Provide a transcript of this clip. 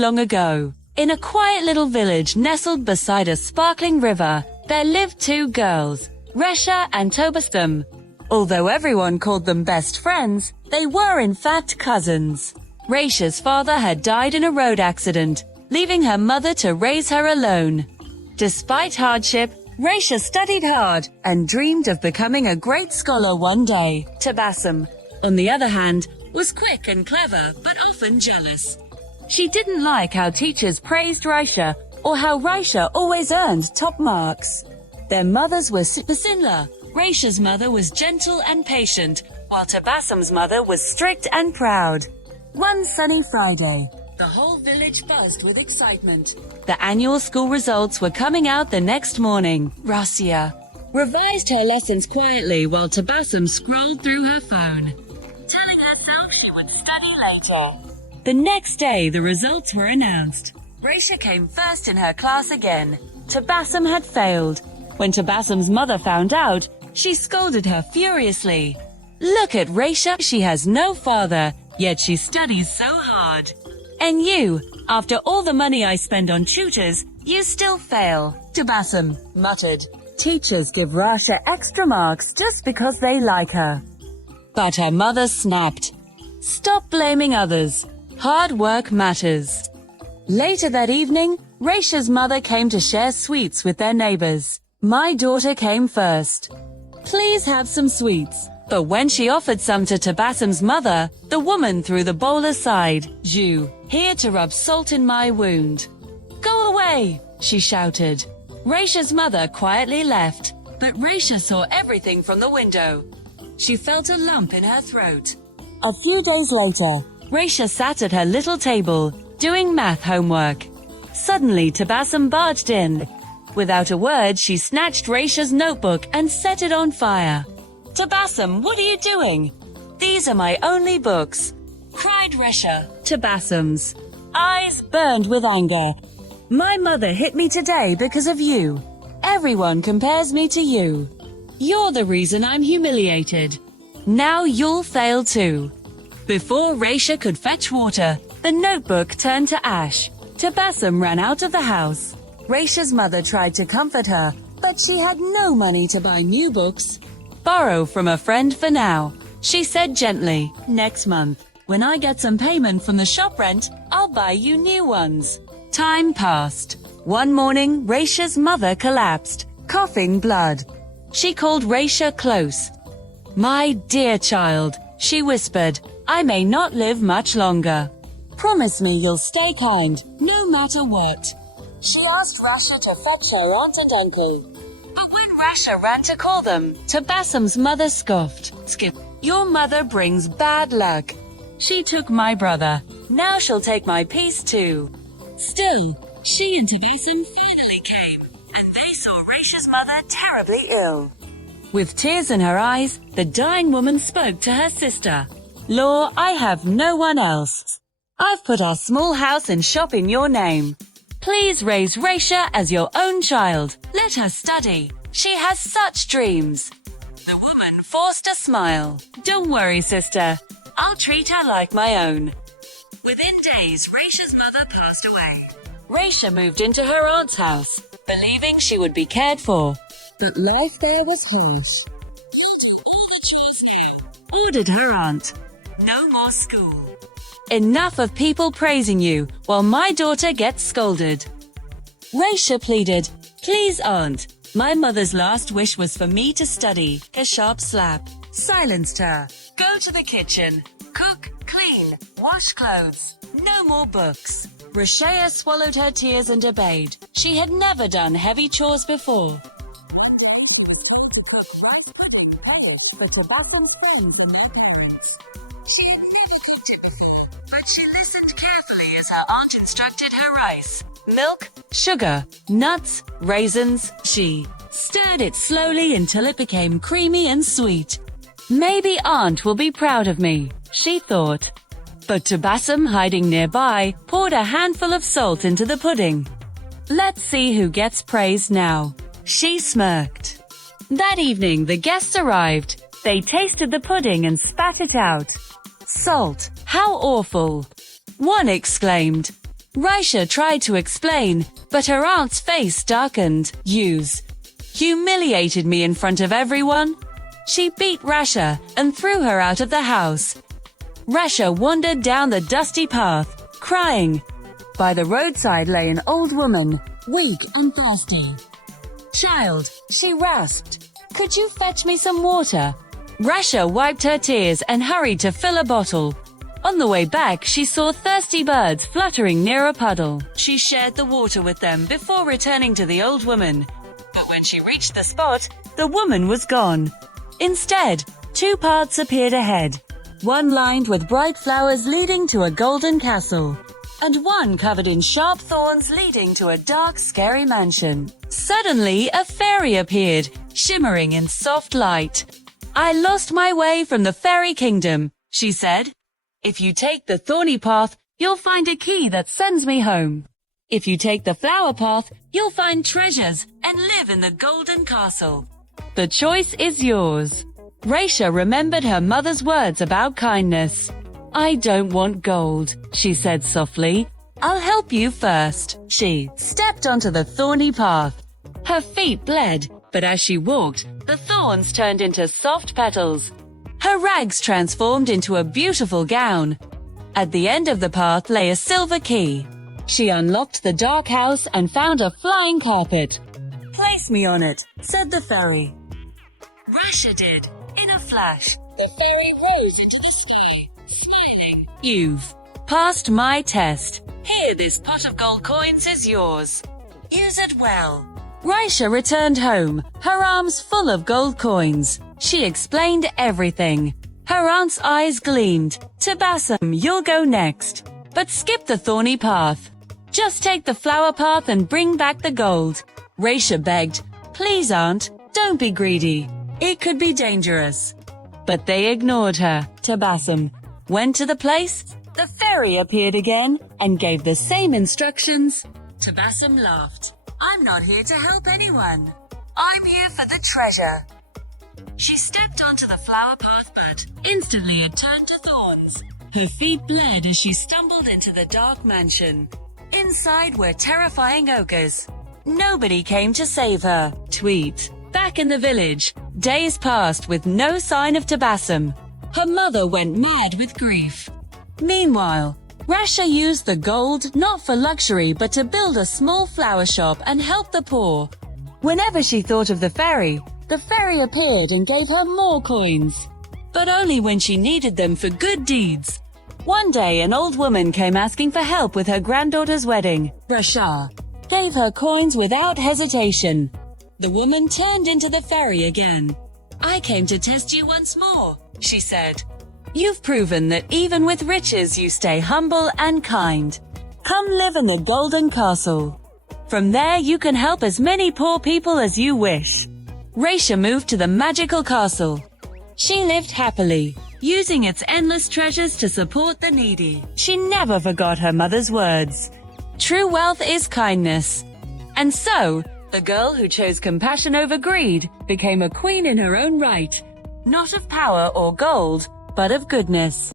long ago, in a quiet little village nestled beside a sparkling river, there lived two girls, Raisha and Tobasum. Although everyone called them best friends, they were in fact cousins. Raisha's father had died in a road accident, leaving her mother to raise her alone. Despite hardship, Raisha studied hard and dreamed of becoming a great scholar one day. Tobasum, on the other hand, was quick and clever, but often jealous. She didn't like how teachers praised Raisha or how Raisha always earned top marks. Their mothers were similar. Raisha's mother was gentle and patient, while Tobasum's mother was strict and proud. One sunny Friday, the whole village buzzed with excitement. The annual school results were coming out the next morning. Raisha revised her lessons quietly while Tobasum scrolled through her phone, telling herself she would study later. The next day, the results were announced. Raisha came first in her class again. Tobasum had failed. When Tobasum's mother found out, she scolded her furiously. Look at Raisha, she has no father, yet she studies so hard. And you, after all the money I spend on tutors, you still fail. Tobasum muttered. Teachers give Raisha extra marks just because they like her. But her mother snapped. Stop blaming others. Hard work matters. Later that evening, Raisha's mother came to share sweets with their neighbors. My daughter came first. Please have some sweets. But when she offered some to Tobasum's mother, the woman threw the bowl aside. You, here to rub salt in my wound. Go away, she shouted. Raisha's mother quietly left, but Raisha saw everything from the window. She felt a lump in her throat. A few days later, Raisha sat at her little table, doing math homework. Suddenly, Tobasum barged in. Without a word, she snatched Raisha's notebook and set it on fire. Tobasum, what are you doing? These are my only books, cried Raisha. Tobasum's eyes burned with anger. My mother hit me today because of you. Everyone compares me to you. You're the reason I'm humiliated. Now you'll fail too. Before Raisha could fetch water, the notebook turned to ash. Tobasum ran out of the house. Raisha's mother tried to comfort her, but she had no money to buy new books. Borrow from a friend for now, she said gently. Next month, when I get some payment from the shop rent, I'll buy you new ones. Time passed. One morning, Raisha's mother collapsed, coughing blood. She called Raisha close. My dear child, she whispered, I may not live much longer. Promise me you'll stay kind, no matter what. She asked Raisha to fetch her aunt and uncle. But when Raisha ran to call them, Tobasum's mother scoffed. Skip, your mother brings bad luck. She took my brother. Now she'll take my peace too. Still, she and Tobasum finally came, and they saw Raisha's mother terribly ill. With tears in her eyes, the dying woman spoke to her sister. Law, I have no one else. I've put our small house and shop in your name. Please raise Raisha as your own child. Let her study. She has such dreams. The woman forced a smile. Don't worry, sister. I'll treat her like my own. Within days, Raisha's mother passed away. Raisha moved into her aunt's house, believing she would be cared for. But life there was harsh. Do all the chores now, ordered her aunt. No more school. Enough of people praising you while my daughter gets scolded. Raisha pleaded, Please, aunt. My mother's last wish was for me to study. A sharp slap silenced her. Go to the kitchen. Cook, clean, wash clothes. No more books. Raisha swallowed her tears and obeyed. She had never done heavy chores before. For Tobasum's friends and their parents. She had never cooked it before, but she listened carefully as her aunt instructed her rice, milk, sugar, nuts, raisins. She stirred it slowly until it became creamy and sweet. Maybe aunt will be proud of me, she thought. But Tobasum, hiding nearby, poured a handful of salt into the pudding. Let's see who gets praise now, she smirked. That evening, the guests arrived. They tasted the pudding and spat it out. Salt, how awful! One exclaimed. Raisha tried to explain, but her aunt's face darkened. "Yous humiliated me in front of everyone." She beat Raisha and threw her out of the house. Raisha wandered down the dusty path, crying. By the roadside lay an old woman, weak and thirsty. "Child," she rasped, "could you fetch me some water?" Raisha wiped her tears and hurried to fill a bottle. On the way back, she saw thirsty birds fluttering near a puddle. She shared the water with them before returning to the old woman. But when she reached the spot, the woman was gone. Instead, two paths appeared ahead, one lined with bright flowers leading to a golden castle, and one covered in sharp thorns leading to a dark, scary mansion. Suddenly, a fairy appeared, shimmering in soft light. "I lost my way from the fairy kingdom," she said. "If you take the thorny path, you'll find a key that sends me home. If you take the flower path, you'll find treasures and live in the golden castle. The choice is yours." Raisha remembered her mother's words about kindness. "I don't want gold," she said softly. "I'll help you first." She stepped onto the thorny path. Her feet bled, but as she walked, the thorns turned into soft petals. Her rags transformed into a beautiful gown. At the end of the path lay a silver key. She unlocked the dark house and found a flying carpet. "Place me on it," said the fairy. Raisha did. In a flash, the fairy rose into the sky, smiling. "You've passed my test. Here, this pot of gold coins is yours. Use it well." Raisha returned home, her arms full of gold coins. She explained everything. Her aunt's eyes gleamed. "Tabassum, you'll go next. But skip the thorny path. Just take the flower path and bring back the gold." Raisha begged, "Please, aunt, don't be greedy. It could be dangerous." But they ignored her. Tabassum went to the place. The fairy appeared again and gave the same instructions. Tabassum laughed. "I'm not here to help anyone. I'm here for the treasure." She stepped onto the flower path, but instantly it turned to thorns. Her feet bled as she stumbled into the dark mansion. Inside were terrifying ogres. Nobody came to save her. Tweet. Back in the village, days passed with no sign of Tabassum. Her mother went mad with grief. Meanwhile, Raisha used the gold not for luxury but to build a small flower shop and help the poor. Whenever she thought of the fairy appeared and gave her more coins. But only when she needed them for good deeds. One day an old woman came asking for help with her granddaughter's wedding. Raisha gave her coins without hesitation. The woman turned into the fairy again. "I came to test you once more," she said. "You've proven that even with riches you stay humble and kind. Come live in the golden castle. From there you can help as many poor people as you wish." Raisha moved to the magical castle. She lived happily, using its endless treasures to support the needy. She never forgot her mother's words. True wealth is kindness. And so, the girl who chose compassion over greed became a queen in her own right, not of power or gold, but of goodness.